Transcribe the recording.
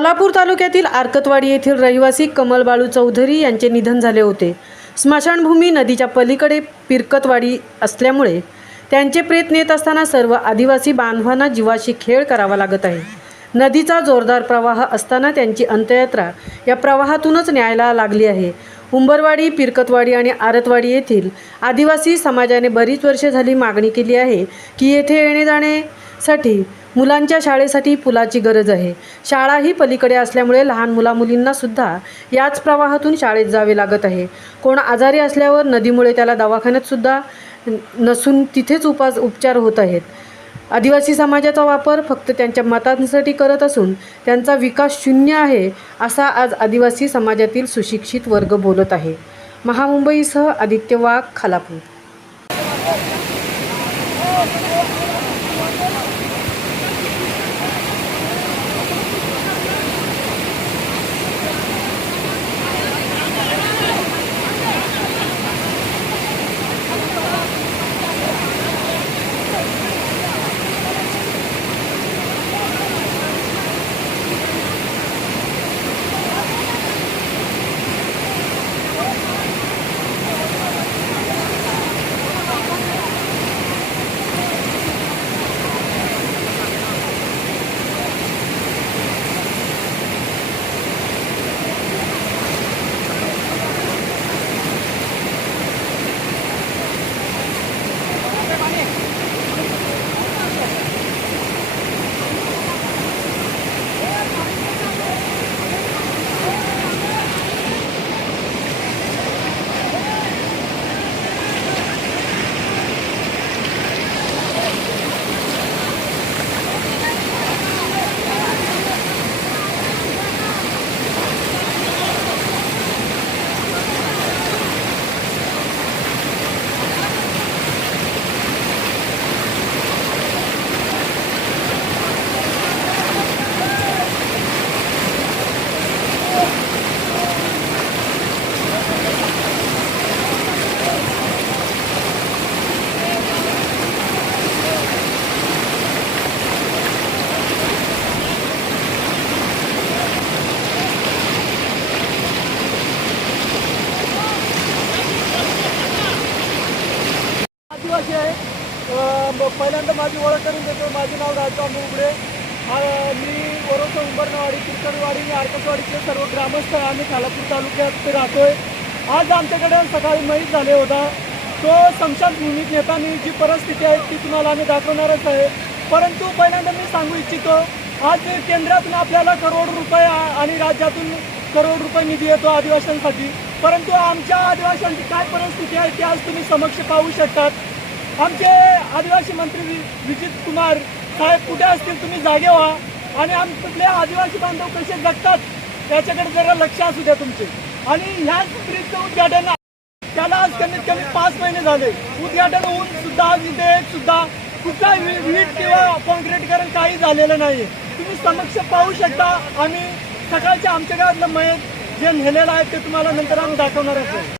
खालापूर तालुक्यातील आरकतवाडी येथील रहिवासी कमल बाळू चौधरी यांचे निधन झाले होते। स्मशानभूमी नदीच्या पलीकडे पिरकतवाडी असल्यामुळे त्यांचे प्रेत नेत असताना सर्व आदिवासी बांधवांना जीवाशी खेळ करावा लागत आहे। नदीचा जोरदार प्रवाह असताना त्यांची अंत्ययात्रा या प्रवाहातूनच न्यायला लागली आहे। उंबरवाडी, पिरकतवाडी आणि आरतवाडी येथील आदिवासी समाजाने बरीच वर्षे झाली मागणी केली आहे की येथे येणे जाण्यासाठी मुलांच्या शाळेसाठी पुलाची गरज आहे। शाळा ही पलीकडे असल्यामुळे लहान मुलामुलींना सुद्धा याच प्रवाहातून शाळेत जावे लागत आहे। कोण आजारी असल्यावर नदीमुळे त्याला दवाखान्यात सुद्धा नसून तिथेच उपचार होत आहेत। आदिवासी समाजाचा वापर फक्त त्यांच्या मतांसाठी करत असून त्यांचा विकास शून्य आहे, असा आज आदिवासी समाजातील सुशिक्षित वर्ग बोलत आहे। महामुंबईसह आदित्य वाघ, खालापूर। आदिवासी आहे। पहिल्यांदा माझी ओळख करून देतो। माझे नाव राजराम उघडे। मी वरोसा, उंबरवाडी, पिरकतवाडी आणि आरकतवाडीचे सर्व ग्रामस्थ आम्ही खालापूर तालुक्यात राहतोय। आज आमच्याकडे सकाळी माहीत झाले होता तो स्मशानभूमीत नेतानी जी परिस्थिती आहे ती तुम्हाला आम्ही दाखवणारच आहे। परंतु पहिल्यांदा मी सांगू इच्छितो, आज केंद्रातून आपल्याला करोड रुपये आणि राज्यातून करोड रुपये निधी येतो आदिवासींसाठी, परंतु आमच्या आदिवासींची काय परिस्थिती आहे ते आज तुम्ही समक्ष पाहू शकतात। आमचे आदिवासी मंत्री विजित कुमार साहेब कुठे असतील, तुम्ही जागे व्हा आणि आमचे आदिवासी बांधव कसे जगतात त्याच्याकडे जरा लक्ष असू द्या तुमचे। आणि ह्याच ब्रिजचं उद्घाटन त्याला आज कमीत कमी 5 महिने झाले। उद्घाटन होऊन सुद्धा आज इथे सुद्धा कुठला वीट किंवा कॉन्क्रीटीकरण काही झालेलं नाही। तुम्ही समक्ष पाहू शकता। आम्ही सकाळच्या आमच्या गावातलं मयत जे नेलेलं आहे ते तुम्हाला नंतर आम्ही दाखवणार आहोत।